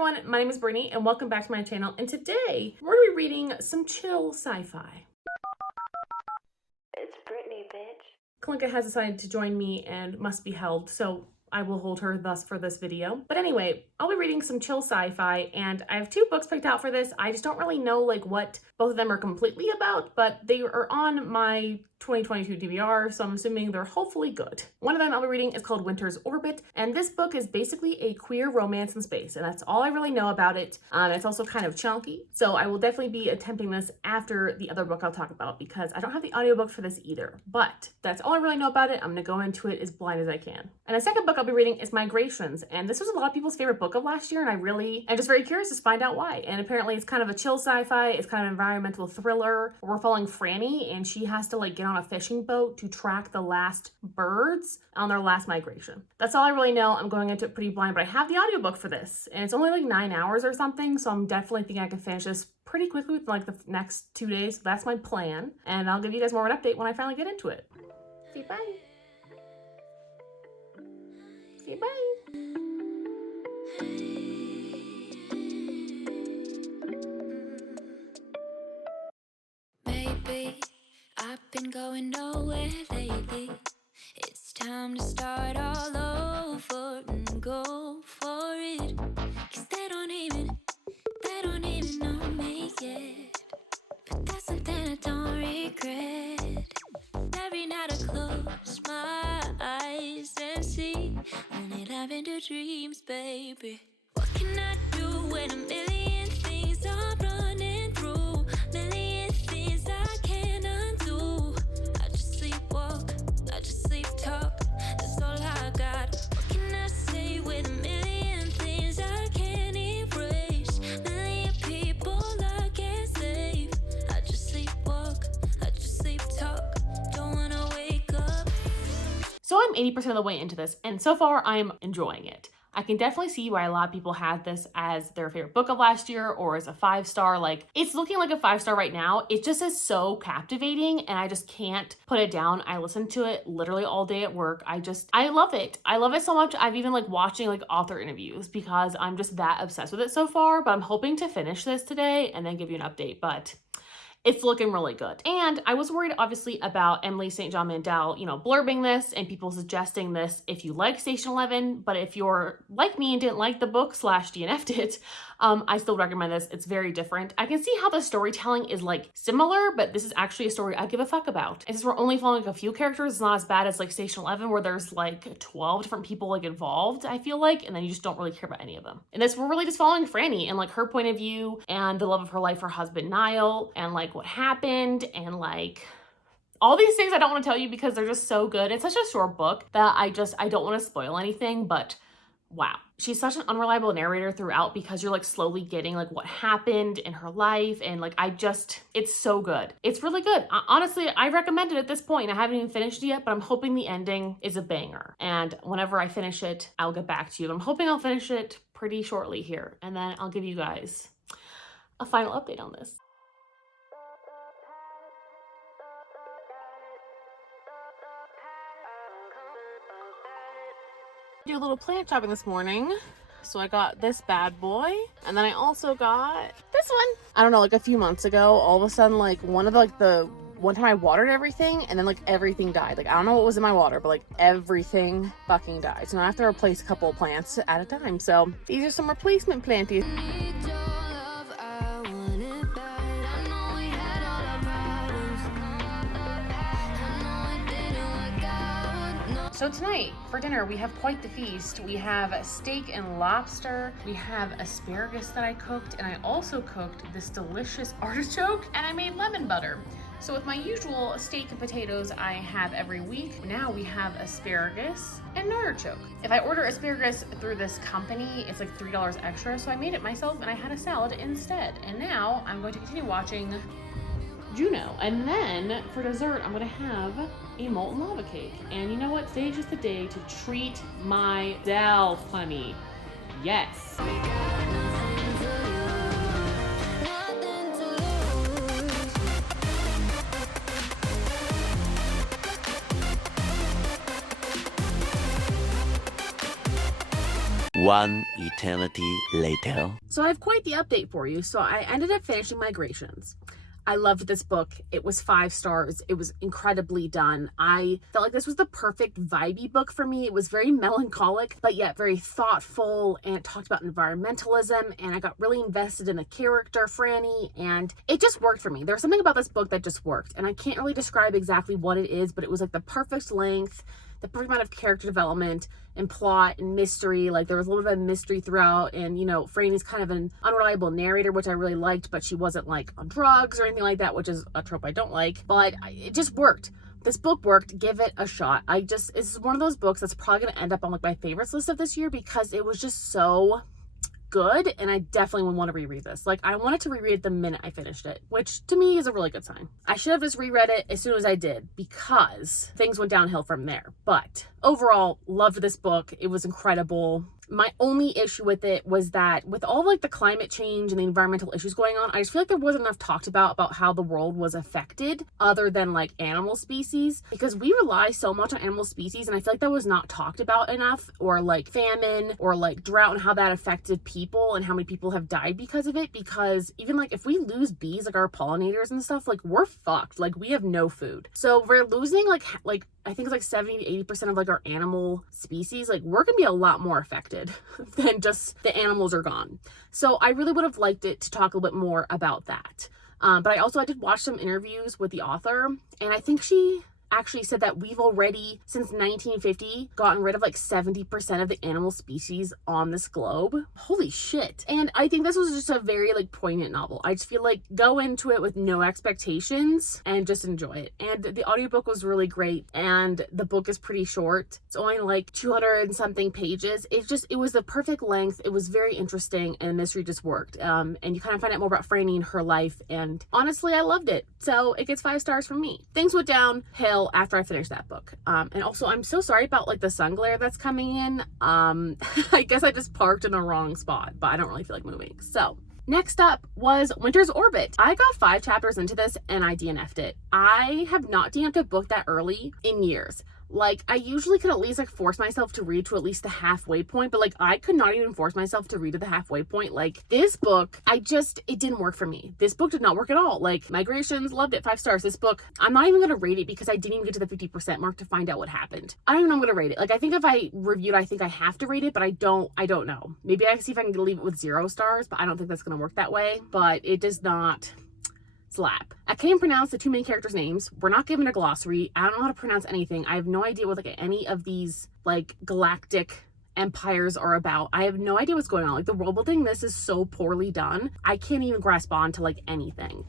everyone, my name is Brittany and welcome back to my channel, and today we're going to be reading some chill sci-fi. It's Brittany, bitch. Kalinka has decided to join me and must be held, so I will hold her thus for this video. But anyway, I'll be reading some chill sci-fi, and I have two books picked out for this. I just don't really know what both of them are completely about, but they are on my 2022 DVR, so I'm assuming they're hopefully good. One of them I'll be reading is called Winter's Orbit, and this book is basically a queer romance in space, and that's all I really know about it. It's also kind of chunky, so I will definitely be attempting this after the other book I'll talk about because I don't have the audiobook for this either, but that's all I really know about it. I'm gonna go into it as blind as I can. And the second book I'll be reading is Migrations, and this was a lot of people's favorite book of last year, and I'm just very curious to find out why. And apparently it's kind of a chill sci-fi, it's kind of an environmental thriller. We're following Franny, and she has to get on a fishing boat to track the last birds on their last migration. That's all I really know. I'm going into it pretty blind, but I have the audiobook for this, and it's only 9 hours or something, so I'm definitely thinking I can finish this pretty quickly within the next 2 days. So that's my plan, and I'll give you guys more of an update when I finally get into it. See you, bye. See you, bye. Maybe I've been going nowhere lately. It's time to start all over and go for it. 'Cause they don't even know me yet. But that's something I don't regret. Every night I close my eyes and see only love into dreams, baby. What can I do when a million things are running through? Million things I can't undo. I just sleepwalk, I just sleep talk. That's all I got. What can I say with a million things I can't erase? Million people I can't save. I just sleepwalk, I just sleep talk. Don't wanna wake up. So I'm 80% of the way into this, and so far I'm enjoying it. I can definitely see why a lot of people had this as their favorite book of last year or as a 5-star. It's looking like a 5-star right now. It just is so captivating, and I just can't put it down. I listen to it literally all day at work. I love it. I love it so much. I've even watching author interviews because I'm just that obsessed with it so far, but I'm hoping to finish this today and then give you an update, but it's looking really good. And I was worried, obviously, about Emily St. John Mandel, blurbing this and people suggesting this if you like Station 11. But if you're like me and didn't like the book / DNF'd it, I still recommend this. It's very different. I can see how the storytelling is similar, but this is actually a story I give a fuck about. And since we're only following a few characters, it's not as bad as Station 11, where there's 12 different people involved, I feel and then you just don't really care about any of them. And this, we're really just following Franny and her point of view and the love of her life, her husband Niall, and what happened, and all these things I don't want to tell you because they're just so good. It's such a short book that I don't want to spoil anything, but wow. She's such an unreliable narrator throughout because you're slowly getting what happened in her life, and it's so good. It's really good. Honestly, I recommend it at this point. I haven't even finished it yet, but I'm hoping the ending is a banger. And whenever I finish it, I'll get back to you. I'm hoping I'll finish it pretty shortly here, and then I'll give you guys a final update on this. Do a little plant shopping this morning, so I got this bad boy, and then I also got this one. I don't know, a few months ago, all of a sudden one time I watered everything, and then everything died. I don't know what was in my water, but everything fucking died. So now I have to replace a couple of plants at a time. So these are some replacement planties. So tonight, for dinner, we have quite the feast. We have steak and lobster, we have asparagus that I cooked, and I also cooked this delicious artichoke, and I made lemon butter. So with my usual steak and potatoes I have every week, now we have asparagus and an artichoke. If I order asparagus through this company, it's $3 extra, so I made it myself and I had a salad instead. And now I'm going to continue watching Juno. And then for dessert, I'm gonna have a molten lava cake. And you know what? Today's just the day to treat myself, honey. Yes. One eternity later. So I have quite the update for you. So I ended up finishing Migrations. I loved this book. It was 5 stars. It was incredibly done. I felt like this was the perfect vibey book for me. It was very melancholic, but yet very thoughtful, and it talked about environmentalism, and I got really invested in the character, Franny, and it just worked for me. There's something about this book that just worked, and I can't really describe exactly what it is, but it was like the perfect length, the perfect amount of character development and plot and mystery. Like there was a little bit of mystery throughout, and Franny's kind of an unreliable narrator, which I really liked, but she wasn't like on drugs or anything like that, which is a trope I don't like, but it just worked. This book worked. Give it a shot. It's one of those books that's probably going to end up on like my favorites list of this year because it was just so good, and I definitely would want to reread this. Like, I wanted to reread it the minute I finished it, which to me is a really good sign. I should have just reread it as soon as I did because things went downhill from there. But overall, loved this book. It was incredible. My only issue with it was that with all like the climate change and the environmental issues going on, I just feel like there wasn't enough talked about how the world was affected other than like animal species, because we rely so much on animal species, and I feel like that was not talked about enough, or like famine or like drought and how that affected people and how many people have died because of it. Because even like if we lose bees, like our pollinators and stuff, like we're fucked. Like we have no food. So we're losing like I think it's like 70 to 80% of like our animal species. Like we're gonna be a lot more affected than just the animals are gone. So I really would have liked it to talk a little bit more about that. But I did watch some interviews with the author, and I think she actually said that we've already, since 1950, gotten rid of like 70% of the animal species on this globe. Holy shit. And I think this was just a very like poignant novel. I just feel like go into it with no expectations and just enjoy it. And the audiobook was really great, and the book is pretty short. It's only like 200 and something pages. It was the perfect length. It was very interesting, and the mystery just worked. And you kind of find out more about Franny and her life, and honestly, I loved it. So it gets 5 stars from me. Things went downhill after I finished that book. And also, I'm so sorry about like the sun glare that's coming in. I guess I just parked in the wrong spot, but I don't really feel like moving. So next up was Winter's Orbit. I got 5 chapters into this and I DNF'd it. I have not DNF'd a book that early in years. Like, I usually could at least like force myself to read to at least the halfway point, but like I could not even force myself to read to the halfway point. Like this book, it didn't work for me. This book did not work at all. Like Migrations, loved it, 5 stars. This book, I'm not even gonna rate it because I didn't even get to the 50% mark to find out what happened. I don't even know I'm gonna rate it. Like I think if I reviewed, I think I have to rate it, but I don't know. Maybe I can see if I can leave it with 0 stars, but I don't think that's gonna work that way. But it does not slap. I can't pronounce the 2 main characters' names. We're not given a glossary. I don't know how to pronounce anything. I have no idea what like any of these like galactic empires are about. I have no idea what's going on. Like the world building, this is so poorly done. I can't even grasp on to like anything.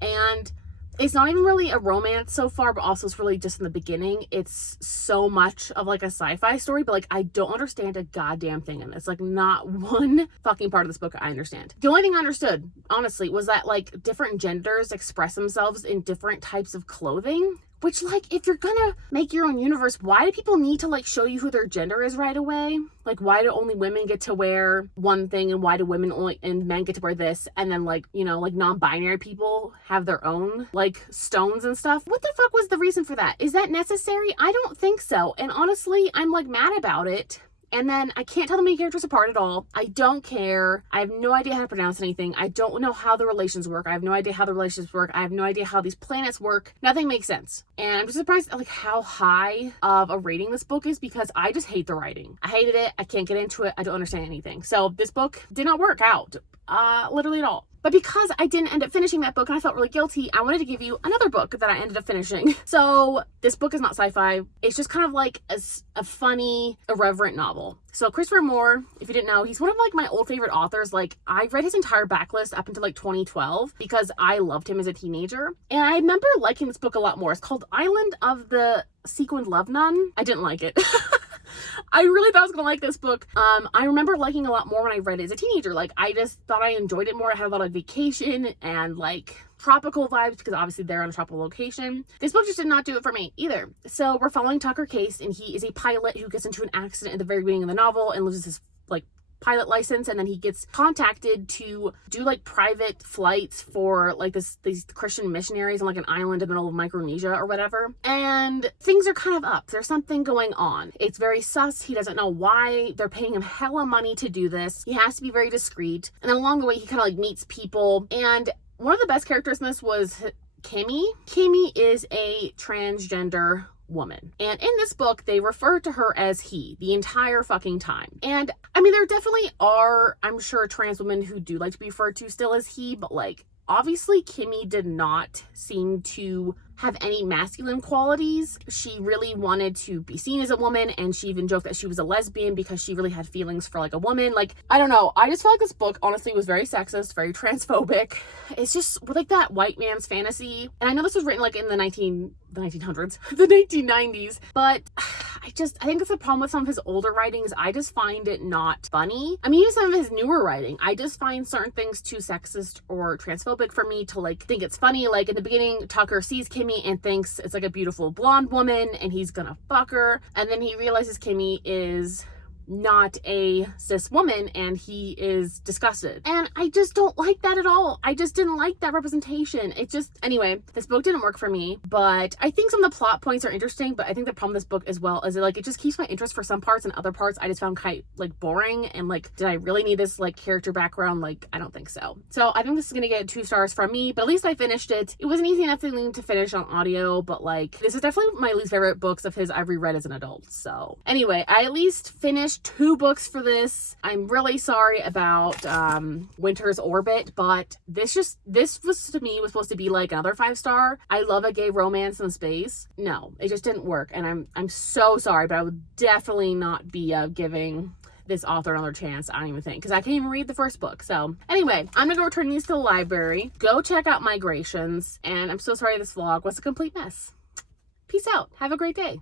And it's not even really a romance so far, but also it's really just in the beginning. It's so much of like a sci-fi story, but like I don't understand a goddamn thing in this. Like not one fucking part of this book I understand. The only thing I understood, honestly, was that like different genders express themselves in different types of clothing. Which, like, if you're gonna make your own universe, why do people need to, like, show you who their gender is right away? Like, why do only women get to wear one thing, and why do women only, and men get to wear this? And then, like, like, non-binary people have their own, like, stones and stuff. What the fuck was the reason for that? Is that necessary? I don't think so. And honestly, I'm, like, mad about it. And then I can't tell the main characters apart at all. I don't care. I have no idea how to pronounce anything. I don't know how the relations work. I have no idea how the relationships work. I have no idea how these planets work. Nothing makes sense. And I'm just surprised at like how high of a rating this book is because I just hate the writing. I hated it. I can't get into it. I don't understand anything. So this book did not work out. Literally at all. But because I didn't end up finishing that book and I felt really guilty, I wanted to give you another book that I ended up finishing. So this book is not sci-fi. It's just kind of like a funny, irreverent novel. So Christopher Moore, if you didn't know, he's one of like my old favorite authors. Like I read his entire backlist up until like 2012 because I loved him as a teenager. And I remember liking this book a lot more. It's called Island of the Sequined Love Nun. I didn't like it. I really thought I was gonna like this book. I remember liking a lot more when I read it as a teenager. Like I just thought I enjoyed it more. I had a lot of vacation and like tropical vibes because obviously they're on a tropical location. This book just did not do it for me either. So we're following Tucker Case, and he is a pilot who gets into an accident at the very beginning of the novel and loses his like pilot license, and then he gets contacted to do like private flights for like these Christian missionaries on like an island in the middle of Micronesia or whatever. And things are kind of up. There's something going on. It's very sus. He doesn't know why they're paying him hella money to do this. He has to be very discreet. And then along the way, he kind of like meets people. And one of the best characters in this was Kimmy. Kimmy is a transgender woman. And in this book, they refer to her as he the entire fucking time. And I mean, there definitely are, I'm sure, trans women who do like to be referred to still as he, but like, obviously Kimmy did not seem to have any masculine qualities. She really wanted to be seen as a woman, and she even joked that she was a lesbian because she really had feelings for like a woman. Like, I don't know. I just felt like this book honestly was very sexist, very transphobic. It's just like that white man's fantasy. And I know this was written like in the 1900s, the 1990s, but I think that's the problem with some of his older writings. I just find it not funny. I mean, even some of his newer writing, I just find certain things too sexist or transphobic for me to like think it's funny. Like in the beginning, Tucker sees Kimmy and thinks it's like a beautiful blonde woman and he's gonna fuck her, and then he realizes Kimmy is not a cis woman and he is disgusted. And I just don't like that at all. I just didn't like that representation. Anyway, this book didn't work for me, but I think some of the plot points are interesting, but I think the problem with this book as well is it just keeps my interest for some parts, and other parts I just found kind like boring, and like, did I really need this like character background? Like, I don't think so. So I think this is gonna get 2 stars from me, but at least I finished it. It wasn't easy enough to finish on audio, but like, this is definitely my least favorite books of his I've reread as an adult. So anyway, I at least finished 2 books for this. I'm really sorry about Winter's Orbit, but this was to me was supposed to be like another 5-star. I love a gay romance in space. No, it just didn't work, and I'm so sorry, but I would definitely not be giving this author another chance. I don't even think, because I can't even read the first book. So anyway, I'm gonna go return these to the library, go check out Migrations, and I'm so sorry this vlog was a complete mess. Peace out. Have a great day.